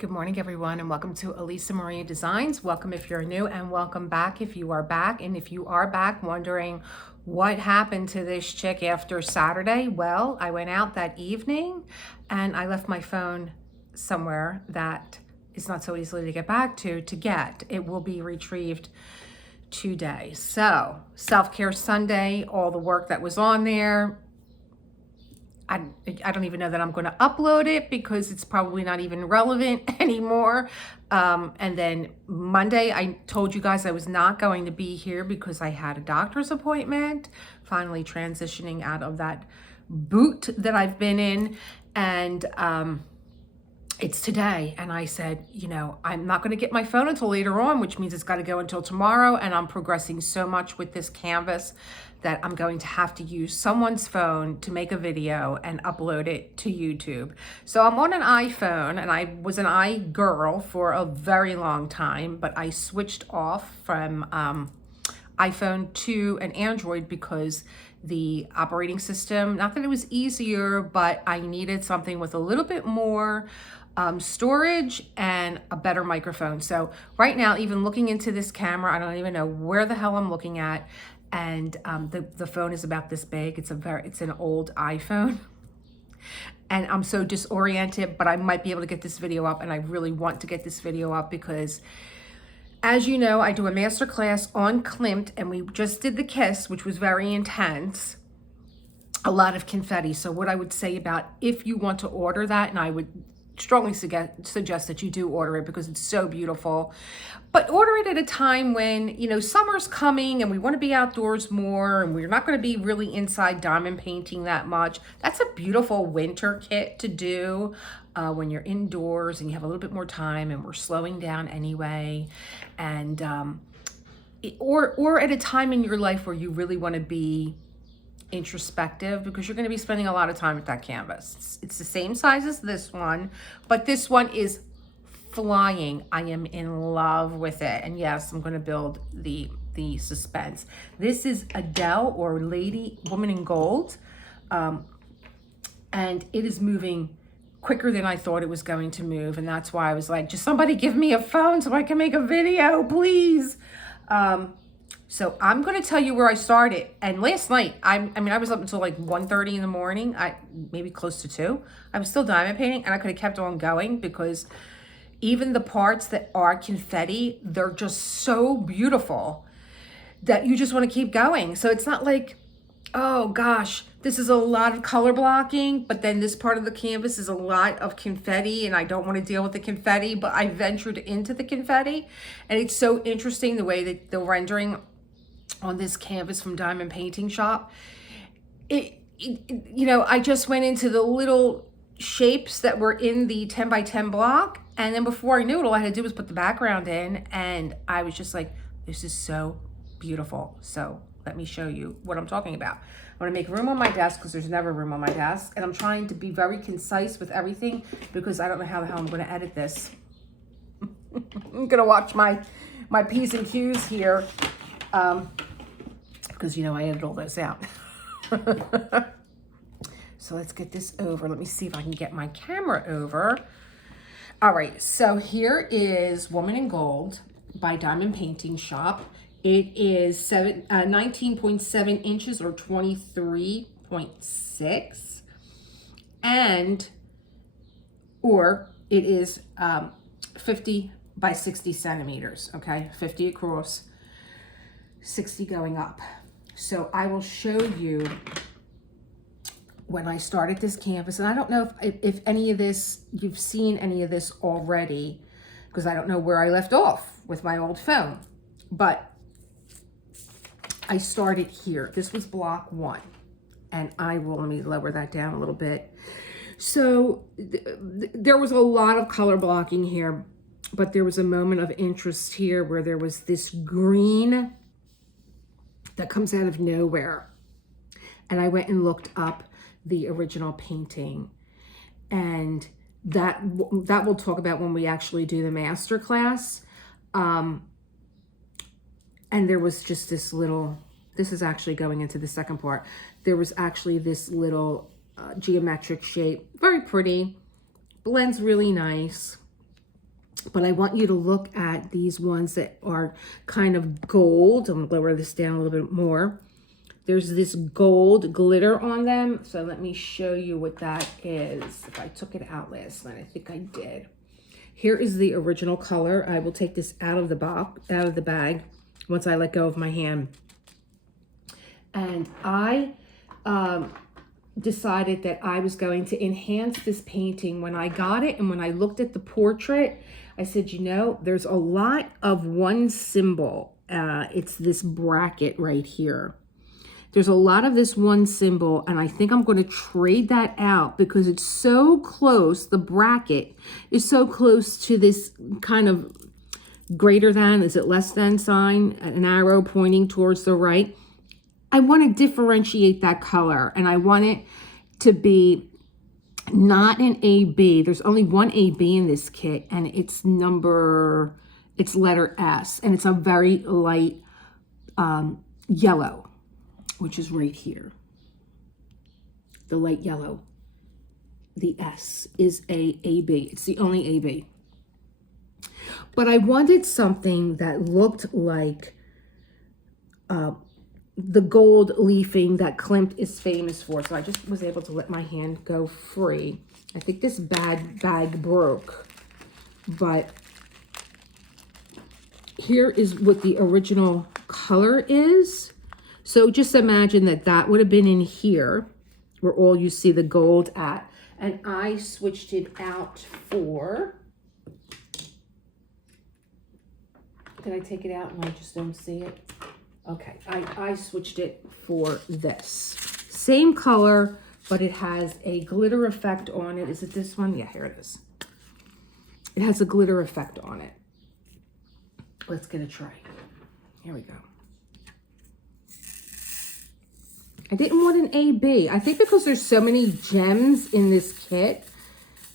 Good morning, everyone, and welcome to Elisa Maria Designs. Welcome if you're new, and welcome back if you are back. And if you are back wondering what happened to this chick after Saturday, well, I went out that evening and I left my phone somewhere that is not so easily to get back to get. It will be retrieved today. So, Self-Care Sunday, all the work that was on there, I don't even know that I'm going to upload it because it's probably not even relevant anymore. And then Monday, I told you guys I was not going to be here because I had a doctor's appointment, finally transitioning out of that boot that I've been in. And it's today. And I said, you know, I'm not going to get my phone until later on, which means it's got to go until tomorrow. And I'm progressing so much with this canvas that I'm going to have to use someone's phone to make a video and upload it to YouTube. So I'm on an iPhone, and I was an iGirl for a very long time, but I switched off from iPhone to an Android because the operating system, not that it was easier, but I needed something with a little bit more storage and a better microphone. So right now, even looking into this camera, I don't even know where the hell I'm looking at. And the phone is about this big. It's an old iPhone. And I'm so disoriented, but I might be able to get this video up, and I really want to get this video up because, as you know, I do a master class on Klimt, and we just did the kiss, which was very intense. A lot of confetti. So what I would say about if you want to order that, and I would strongly suggest that you do order it because it's so beautiful, but order it at a time when, you know, summer's coming and we want to be outdoors more and we're not going to be really inside diamond painting that much. That's a beautiful winter kit to do when you're indoors and you have a little bit more time and we're slowing down anyway. And or at a time in your life where you really want to be introspective, because you're going to be spending a lot of time with that canvas. It's the same size as this one, but this one is flying. I am in love with it. And yes, I'm going to build the suspense. This is Adele, or Woman in Gold. And it is moving quicker than I thought it was going to move. And that's why I was like, just somebody give me a phone so I can make a video, please. So I'm going to tell you where I started. And last night, I was up until like 1:30 in the morning, maybe close to 2. I was still diamond painting, and I could have kept on going because even the parts that are confetti, they're just so beautiful that you just want to keep going. So it's not like, oh gosh, this is a lot of color blocking, but then this part of the canvas is a lot of confetti and I don't want to deal with the confetti, but I ventured into the confetti. And it's so interesting the way that the rendering on this canvas from Diamond Painting Shop. You know, I just went into the little shapes that were in the 10 by 10 block. And then before I knew it, all I had to do was put the background in. And I was just like, this is so beautiful. So let me show you what I'm talking about. I want to make room on my desk because there's never room on my desk. And I'm trying to be very concise with everything because I don't know how the hell I'm going to edit this. I'm going to watch my P's and Q's here. Because, you know, I edit all those out. So let's get this over. Let me see if I can get my camera over. All right, so here is Woman in Gold by Diamond Painting Shop. It is 19.7 inches or 23.6. Or it is 50 by 60 centimeters, okay? 50 across, 60 going up. So I will show you when I started this canvas, and I don't know if any of this, you've seen any of this already, because I don't know where I left off with my old phone, but I started here. This was block 1, and let me lower that down a little bit. So there was a lot of color blocking here, but there was a moment of interest here where there was this green that comes out of nowhere. And I went and looked up the original painting, and that we'll talk about when we actually do the master class. And there was just this little, this is actually going into the second part. There was actually this little geometric shape, very pretty, blends really nice. But I want you to look at these ones that are kind of gold. I'm gonna lower this down a little bit more. There's this gold glitter on them. So let me show you what that is. If I took it out last night, I think I did. Here is the original color. I will take this out of the box, out of the bag, once I let go of my hand. And I decided that I was going to enhance this painting. When I got it and when I looked at the portrait, I said, you know, there's a lot of one symbol. It's this bracket right here. There's a lot of this one symbol, and I think I'm going to trade that out because it's so close. The bracket is so close to this kind of greater than, is it less than sign, an arrow pointing towards the right. I want to differentiate that color, and I want it to be not an AB. There's only one AB in this kit, and it's letter S, and it's a very light yellow, which is right here. The light yellow. The S is a AB. It's the only AB. But I wanted something that looked like the gold leafing that Klimt is famous for. So I just was able to let my hand go free. I think this bag broke, but here is what the original color is. So just imagine that that would have been in here where all you see the gold at. And I switched it out for, did I take it out and I just don't see it? Okay, I switched it for this. Same color, but it has a glitter effect on it. Is it this one? Yeah, here it is. It has a glitter effect on it. Let's get a try. Here we go. I didn't want an AB. I think because there's so many gems in this kit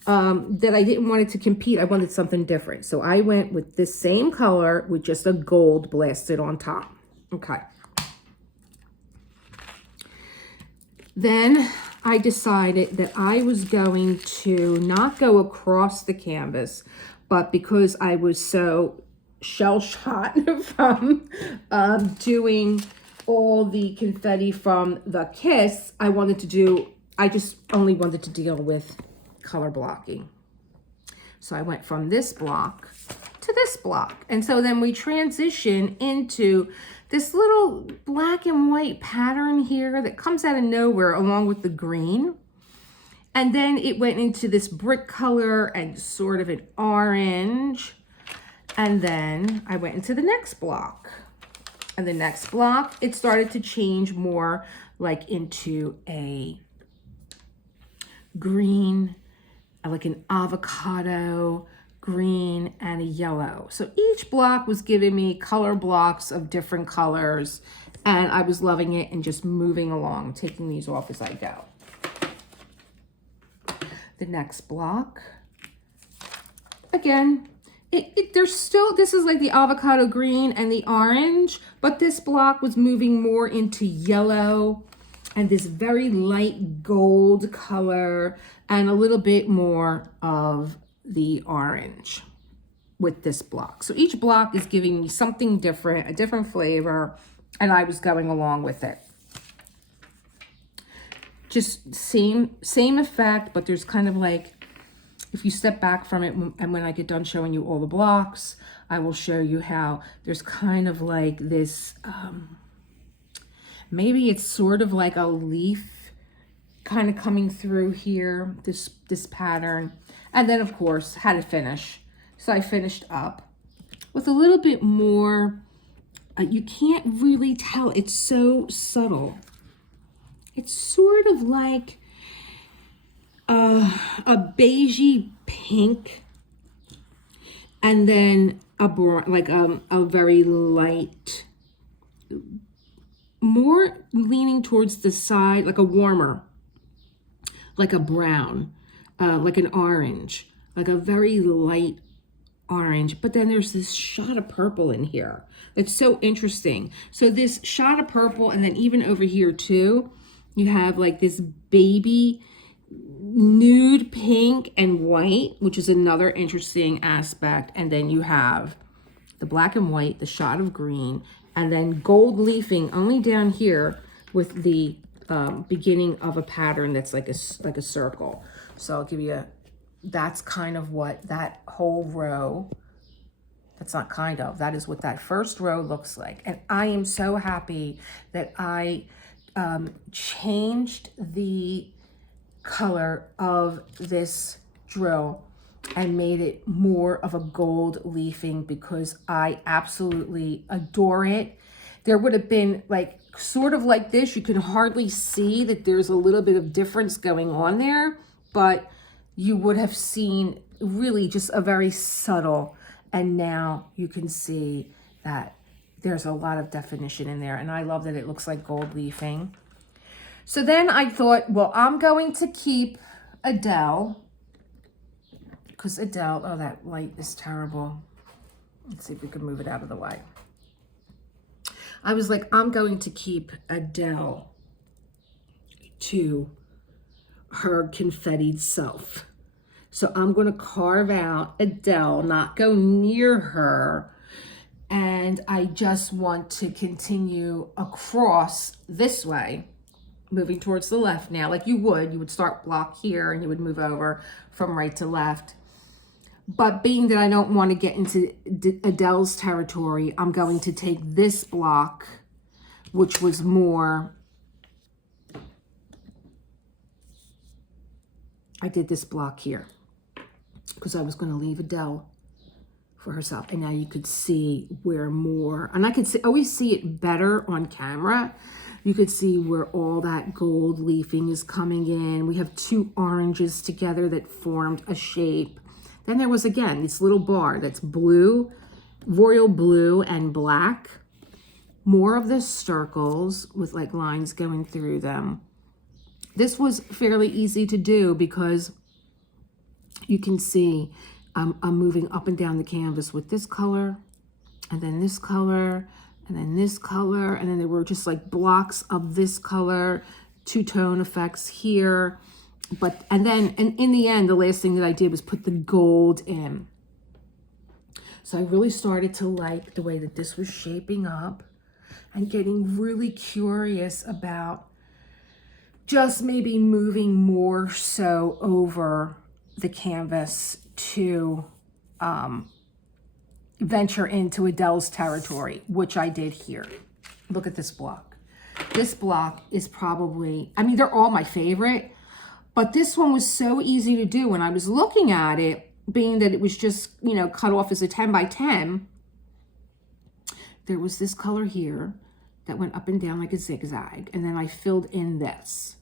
that I didn't want it to compete. I wanted something different. So I went with this same color with just a gold blasted on top. Okay. Then I decided that I was going to not go across the canvas, but because I was so shell-shocked from doing all the confetti from the Kiss, I just only wanted to deal with color blocking. So I went from this block to this block. And so then we transition into this little black and white pattern here that comes out of nowhere along with the green. And then it went into this brick color and sort of an orange. And then I went into the next block. And the next block, it started to change more like into a green, like an avocado green, and a yellow. So each block was giving me color blocks of different colors, and I was loving it and just moving along, taking these off as I go. The next block, again, there's still, this is like the avocado green and the orange, but this block was moving more into yellow and this very light gold color and a little bit more of the orange with this block. So each block is giving me something different, a different flavor, and I was going along with it. Just same effect, but there's kind of like, if you step back from it, and when I get done showing you all the blocks, I will show you how there's kind of like this, maybe it's sort of like a leaf kind of coming through here, this pattern. And then, of course, how to finish. So I finished up with a little bit more, you can't really tell, it's so subtle. It's sort of like a beigey pink, and then a very light, more leaning towards the side, like a warmer, like a brown, like an orange, like a very light orange. But then there's this shot of purple in here. It's so interesting. So this shot of purple, and then even over here too, you have like this baby nude pink and white, which is another interesting aspect. And then you have the black and white, the shot of green, and then gold leafing only down here with the beginning of a pattern that's like a circle. So I'll give you that's kind of what that whole row, that's not kind of, that is what that first row looks like. And I am so happy that I changed the color of this drill and made it more of a gold leafing because I absolutely adore it. There would have been like sort of like this, you can hardly see that there's a little bit of difference going on there, but you would have seen really just a very subtle, and now you can see that there's a lot of definition in there, and I love that it looks like gold leafing. So then I thought, well, I'm going to keep Adele, because Adele, oh, that light is terrible. Let's see if we can move it out of the way. I was like, I'm going to keep Adele to her confettied self. So I'm going to carve out Adele, not go near her. And I just want to continue across this way, moving towards the left now, like you would start Bloch here and you would move over from right to left. But being that I don't want to get into Adele's territory, I'm going to take this block, which was more, I did this block here because I was going to leave Adele for herself. And now you could see where more, and I could always see it better on camera. You could see where all that gold leafing is coming in. We have two oranges together that formed a shape. Then there was, again, this little bar that's blue, royal blue and black. More of the circles with like lines going through them. This was fairly easy to do because you can see I'm moving up and down the canvas with this color, and then this color, and then this color, and then there were just like blocks of this color, two-tone effects here. And in the end, the last thing that I did was put the gold in. So I really started to like the way that this was shaping up and getting really curious about just maybe moving more so over the canvas to venture into Adele's territory, which I did here. Look at this block. This block is probably, I mean, they're all my favorite, but this one was so easy to do when I was looking at it, being that it was just, you know, cut off as a 10 by 10. There was this color here that went up and down like a zigzag, and then I filled in this.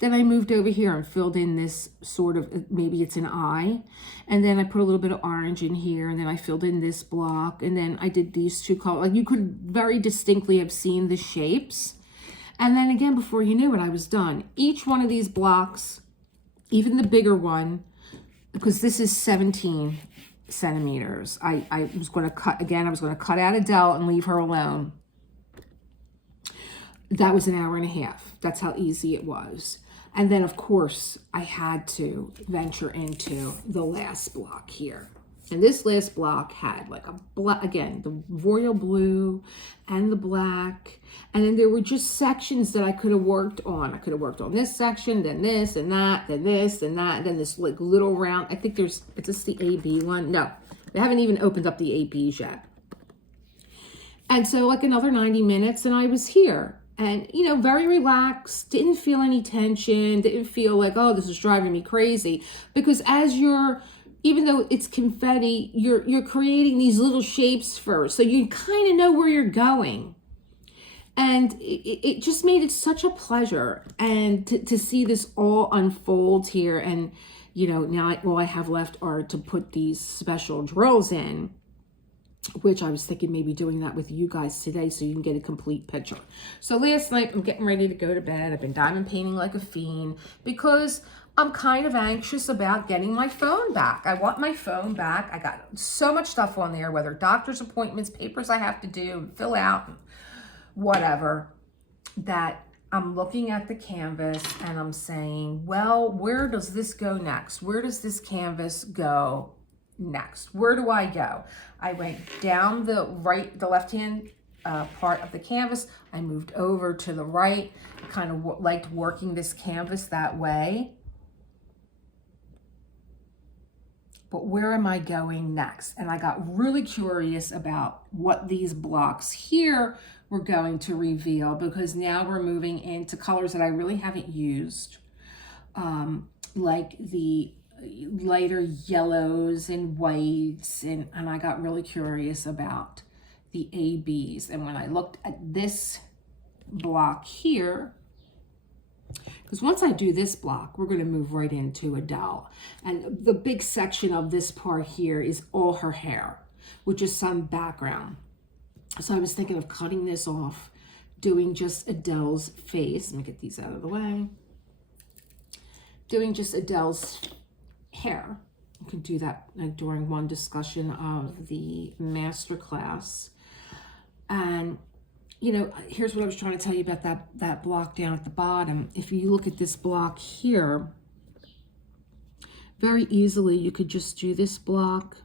Then I moved over here and filled in this sort of, maybe it's an eye, and then I put a little bit of orange in here, and then I filled in this block, and then I did these two colors. Like you could very distinctly have seen the shapes. And then again, before you knew it, I was done. Each one of these blocks, even the bigger one, because this is 17 centimeters. I was going to cut, again, I was going to cut out Adele and leave her alone. That was an hour and a half. That's how easy it was. And then, of course, I had to venture into the last block here. And this last block had like a black, again, the royal blue and the black. And then there were just sections that I could have worked on. I could have worked on this section, then this and that, then this and that, then this like little round. I think there's, is this the AB one? No, they haven't even opened up the ABs yet. And so like another 90 minutes and I was here. And, you know, very relaxed, didn't feel any tension, didn't feel like, oh, this is driving me crazy. Because as you're, even though it's confetti, you're creating these little shapes first. So you kind of know where you're going. And it just made it such a pleasure. And to see this all unfold here. And, you know, now all I have left are to put these special drills in, which I was thinking maybe doing that with you guys today so you can get a complete picture. So last night, I'm getting ready to go to bed. I've been diamond painting like a fiend because I'm kind of anxious about getting my phone back. I want my phone back. I got so much stuff on there, whether doctor's appointments, papers I have to do, fill out, whatever, that I'm looking at the canvas and I'm saying, well, where does this go next? Where does this canvas go next? Where do I go? I went down the left-hand part of the canvas. I moved over to the right, kind of liked working this canvas that way. But where am I going next? And I got really curious about what these blocks here were going to reveal, because now we're moving into colors that I really haven't used, like the lighter yellows and whites, and I got really curious about the ABs. And when I looked at this block here, because once I do this block, we're going to move right into Adele. And the big section of this part here is all her hair, which is some background. So I was thinking of cutting this off, doing just Adele's face. Let me get these out of the way. Doing just Adele's hair. You can do that like during one discussion of the masterclass. And you know, here's what I was trying to tell you about that block down at the bottom. If you look at this block here, very easily you could just do this block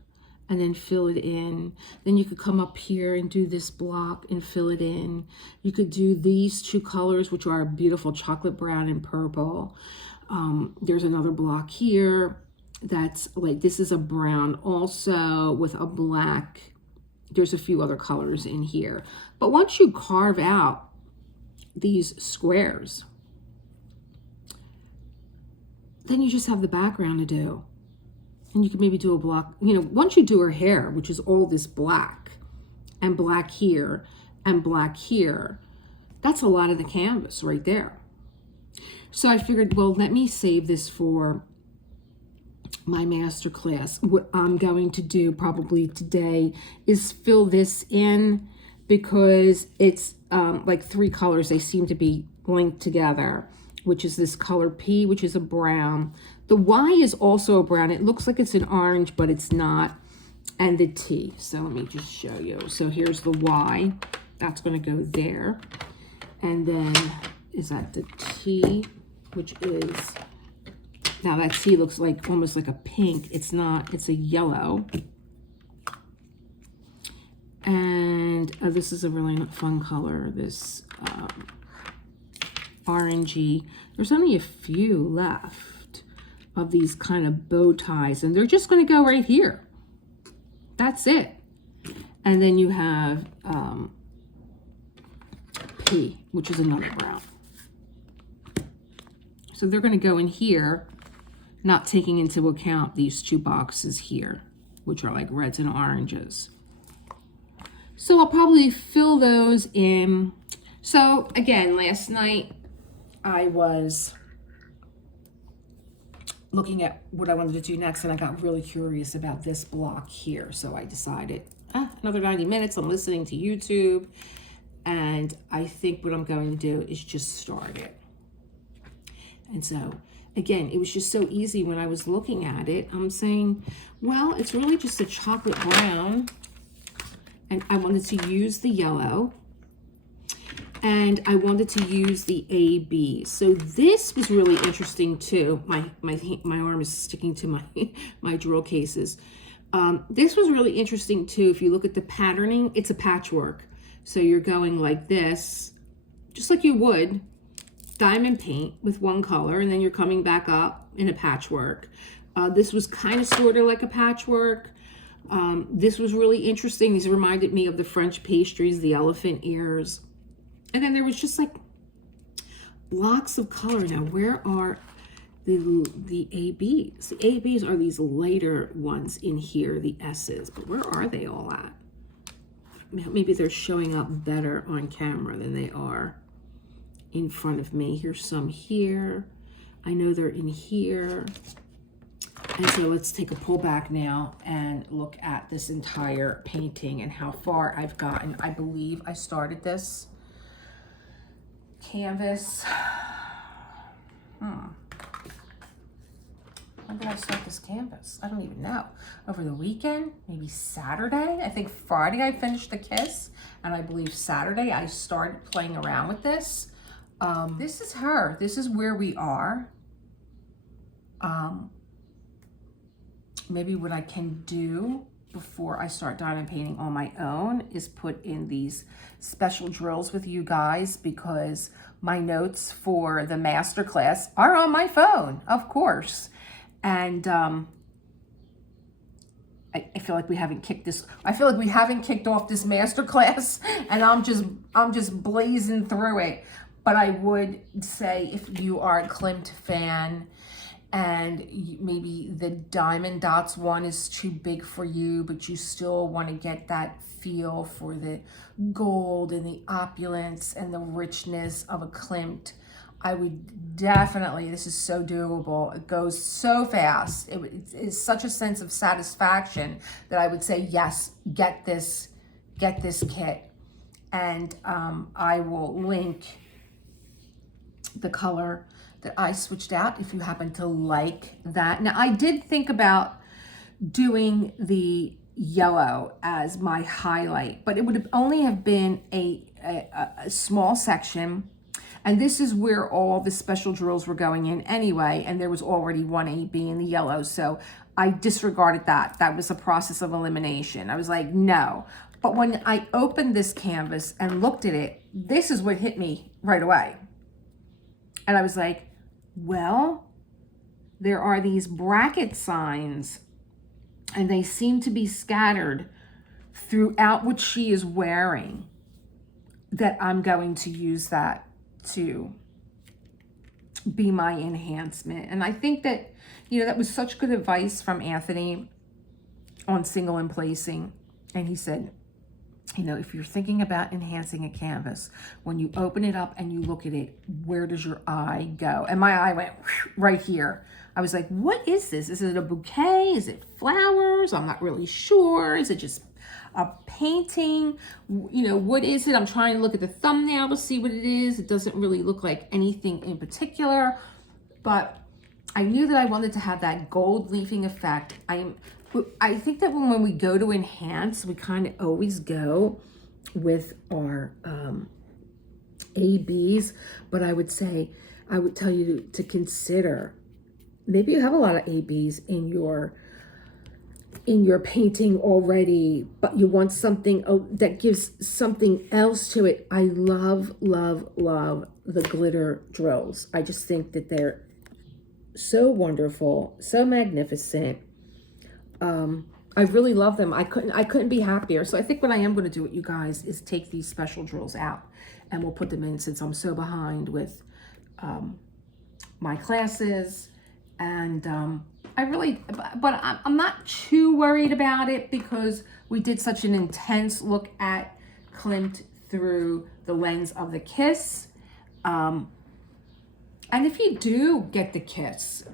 and then fill it in. Then you could come up here and do this block and fill it in. You could do these two colors, which are beautiful chocolate brown and purple. There's another block here that's like, this is a brown also with a black. There's a few other colors in here. But once you carve out these squares, then you just have the background to do. And you can maybe do a block, you know, once you do her hair, which is all this black and black here and black here, that's a lot of the canvas right there. So I figured, well, let me save this for my master class. What I'm going to do probably today is fill this in, because it's like three colors. They seem to be linked together, which is this color P, which is a brown. The Y is also a brown. It looks like it's an orange, but it's not. And the T. So let me just show you. So here's the Y. That's going to go there. And then is that the T, which is, now that T looks like almost like a pink. It's not, it's a yellow. And this is a really fun color, this orangey. There's only a few left of these kind of bow ties, and they're just going to go right here. That's it. And then you have P, which is another brown. So they're going to go in here, not taking into account these two boxes here, which are like reds and oranges. So I'll probably fill those in. So again, last night I was looking at what I wanted to do next, and I got really curious about this block here. So I decided, another 90 minutes, I'm listening to YouTube, and I think what I'm going to do is just start it. And so again, it was just so easy when I was looking at it. I'm saying, well, it's really just a chocolate brown, and I wanted to use the yellow, and I wanted to use the AB. So this was really interesting too. My arm is sticking to my drill cases. This was really interesting too. If you look at the patterning, it's a patchwork. So you're going like this, just like you would diamond paint with one color, and then you're coming back up in a patchwork. This was kind of sort of like a patchwork. This was really interesting. These reminded me of the French pastries, the elephant ears. And then there was just like blocks of color. Now, where are the ABs? The ABs are these lighter ones in here, the S's, but where are they all at? Maybe they're showing up better on camera than they are in front of me. Here's some here. I know they're in here. And so let's take a pull back now and look at this entire painting and how far I've gotten. I believe I started this canvas. When did I start this canvas? I don't even know. Over the weekend, maybe Saturday. I think Friday I finished the kiss, and I believe Saturday I started playing around with this. This is her. This is where we are. Maybe what I can do before I start diamond painting on my own is put in these special drills with you guys, because my notes for the masterclass are on my phone, of course. And I feel like we haven't kicked this. I feel like we haven't kicked off this masterclass, and I'm just blazing through it. But I would say, if you are a Klimt fan and maybe the diamond dots one is too big for you, but you still want to get that feel for the gold and the opulence and the richness of a Klimt, I would definitely, this is so doable. It goes so fast. It's such a sense of satisfaction that I would say, yes, get this kit. And I will link the color that I switched out if you happen to like that. Now, I did think about doing the yellow as my highlight, but it would have only have been a small section. And this is where all the special drills were going in anyway, and there was already one AB in the yellow, so I disregarded that. That was a process of elimination. I was like, no. But when I opened this canvas and looked at it, this is what hit me right away. And I was like, well, there are these bracket signs, and they seem to be scattered throughout what she is wearing, that I'm going to use that to be my enhancement. And I think that, you know, that was such good advice from Anthony on single and placing. And he said, you know, if you're thinking about enhancing a canvas, when you open it up and you look at it, where does your eye go? And my eye went right here. I was like, what is this? Is it a bouquet? Is it flowers? I'm not really sure. Is it just a painting? You know, what is it? I'm trying to look at the thumbnail to see what it is. It doesn't really look like anything in particular, but I knew that I wanted to have that gold leafing effect. I think that when we go to enhance, we kind of always go with our ABs, but I would say, I would tell you to consider, maybe you have a lot of ABs in your painting already, but you want something that gives something else to it. I love, love, love the glitter drills. I just think that they're so wonderful, so magnificent. I really love them. I couldn't be happier. So I think what I am going to do with you guys is take these special drills out, and we'll put them in, since I'm so behind with my classes. And but I'm not too worried about it, because we did such an intense look at Klimt through the lens of the kiss. And if you do get the kiss,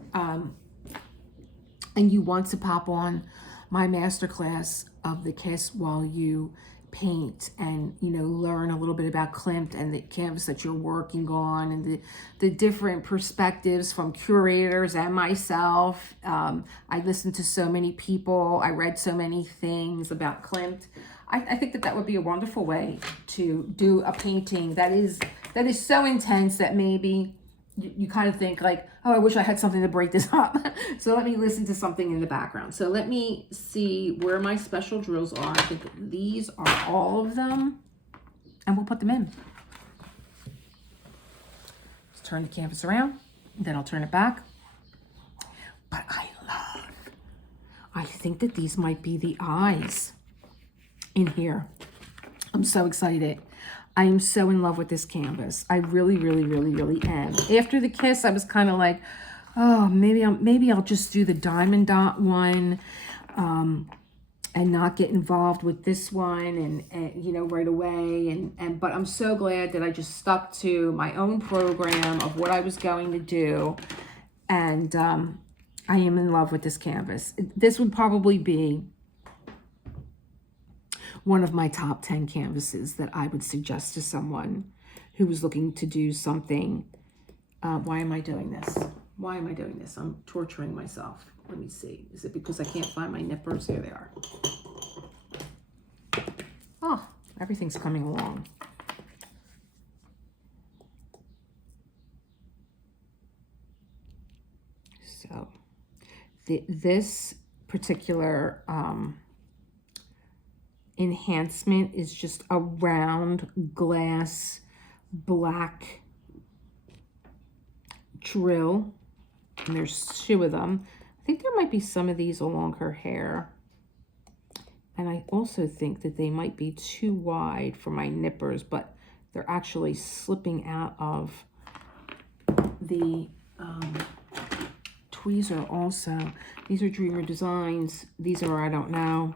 and you want to pop on my masterclass of the kiss while you paint, and, you know, learn a little bit about Klimt and the canvas that you're working on, and the different perspectives from curators and myself. I listened to so many people. I read so many things about Klimt. I think that would be a wonderful way to do a painting that is so intense that maybe you kind of think like, oh, I wish I had something to break this up. So let me listen to something in the background. So let me see where my special drills are. I think these are all of them, and we'll put them in. Let's turn the canvas around, then I'll turn it back. But I think that these might be the eyes in here. I'm so excited. I am so in love with this canvas. I really, really, really, really am. After the kiss, I was kind of like, oh, maybe I'll just do the diamond dot one, and not get involved with this one, and you know, right away. But I'm so glad that I just stuck to my own program of what I was going to do, and I am in love with this canvas. This would probably be one of my top 10 canvases that I would suggest to someone who was looking to do something. Why am I doing this? Why am I doing this? I'm torturing myself. Let me see. Is it because I can't find my nippers? Here they are. Oh, everything's coming along. This particular enhancement is just a round glass black drill, and there's 2 of them. I think there might be some of these along her hair, and I also think that they might be too wide for my nippers, but they're actually slipping out of the tweezer also. These are Dreamer Designs. These are, I don't know.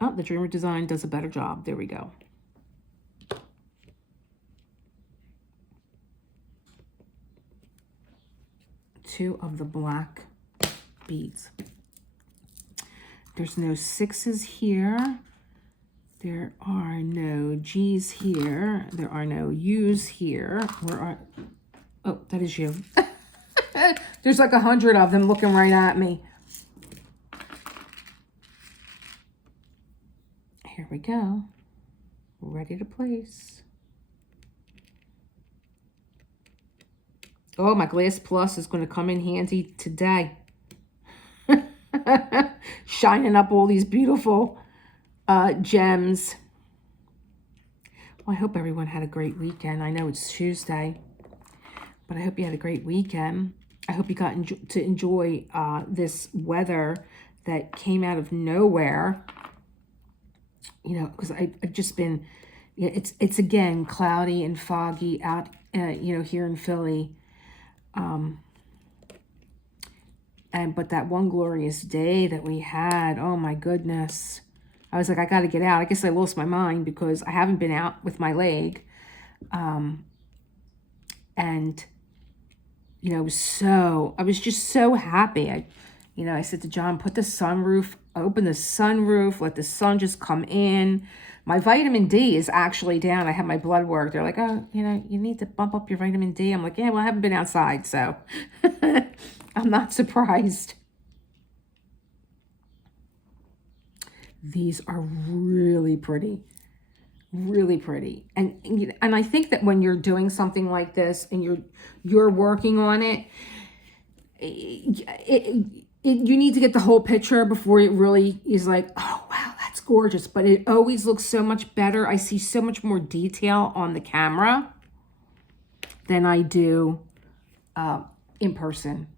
Oh, the Dreamer Design does a better job. There we go. Two of the black beads. There's no 6s here. There are no G's here. There are no U's here. Where are... Oh, that is you. There's like 100 of them looking right at me. Here we go. Ready to place. Oh, my Glass Plus is going to come in handy today. Shining up all these beautiful gems. Well, I hope everyone had a great weekend. I know it's Tuesday, but I hope you had a great weekend. I hope you got to enjoy this weather that came out of nowhere. You know, because I've just been, you know, it's again cloudy and foggy out, you know, here in Philly. But that one glorious day that we had, oh my goodness. I was like, I got to get out. I guess I lost my mind because I haven't been out with my leg. And, you know, I was just so happy. I said to John, put the sunroof, open the sunroof, let the sun just come in. My vitamin D is actually down. I had my blood work. They're like, oh, you know, you need to bump up your vitamin D. I'm like, yeah, well, I haven't been outside, so I'm not surprised. These are really pretty. Really pretty. And I think that when you're doing something like this and you're working on it, you need to get the whole picture before it really is like, oh, wow, that's gorgeous. But it always looks so much better. I see so much more detail on the camera than I do in person.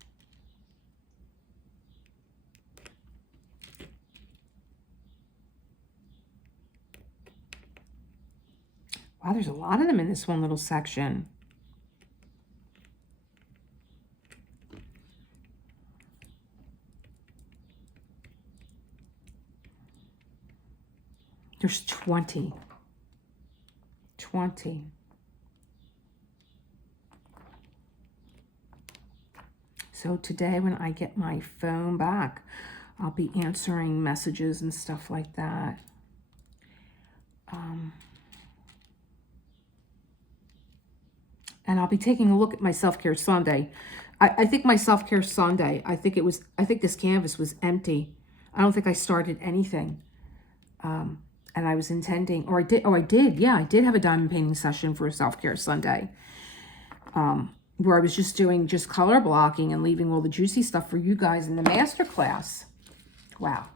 Wow, there's a lot of them in this one little section. There's 20. 20. So today when I get my phone back, I'll be answering messages and stuff like that. And I'll be taking a look at my self-care Sunday. I think my self-care Sunday, I think this canvas was empty. I don't think I started anything. And I was intending, I did have a diamond painting session for a self-care Sunday, where I was just doing color blocking and leaving all the juicy stuff for you guys in the master class. Wow.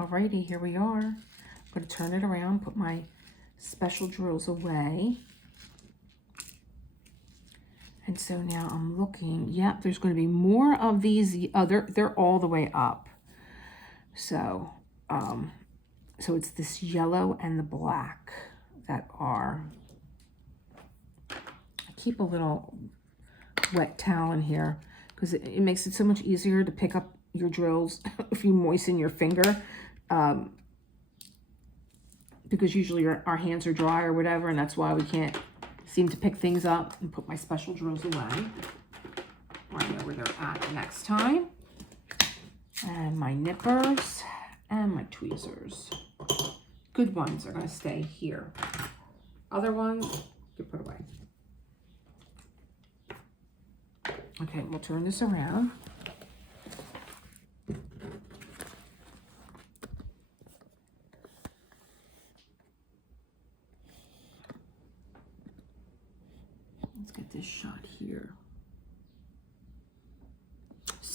Alrighty, here we are. I'm going to turn it around, put my special drills away. And so now I'm looking, yeah, there's going to be more of these other, they're all the way up. So, so it's this yellow and the black that are, I keep a little wet towel in here because it makes it so much easier to pick up your drills if you moisten your finger, because usually our hands are dry or whatever, and that's why we can't seem to pick things up. And put my special drills away. I know where they're at next time. And my nippers and my tweezers. Good ones are going to stay here. Other ones, you put away. Okay, we'll turn this around. Let's get this shot here.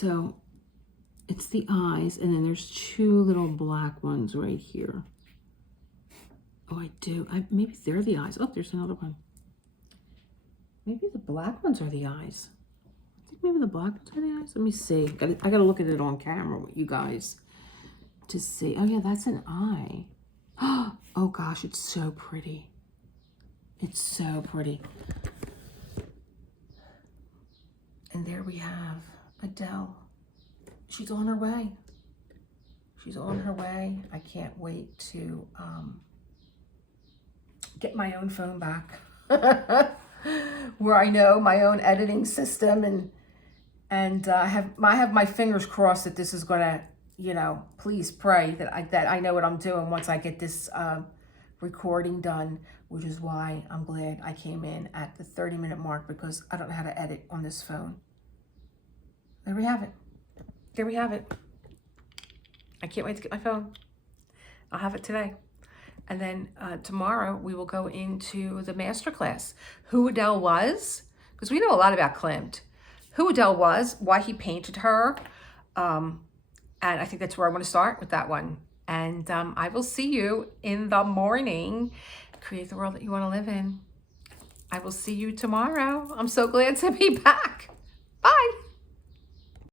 So it's the eyes, and then there's two little black ones right here. Oh, I do. Maybe they're the eyes. Oh, there's another one. Maybe the black ones are the eyes. I think maybe the black ones are the eyes. Let me see. I gotta look at it on camera with you guys to see. Oh yeah, that's an eye. Oh gosh, it's so pretty. It's so pretty. And there we have Adele. She's on her way. She's on her way. I can't wait to get my own phone back. Where I know my own editing system, and I have my fingers crossed that this is gonna, you know, please pray that I know what I'm doing once I get this recording done, which is why I'm glad I came in at the 30-minute mark, because I don't know how to edit on this phone. There we have it. There we have it. I can't wait to get my phone. I'll have it today. And then tomorrow we will go into the masterclass. Who Adele was, because we know a lot about Klimt. Who Adele was, why he painted her. And I think that's where I want to start with that one. And I will see you in the morning. Create the world that you want to live in. I will see you tomorrow. I'm so glad to be back. Bye.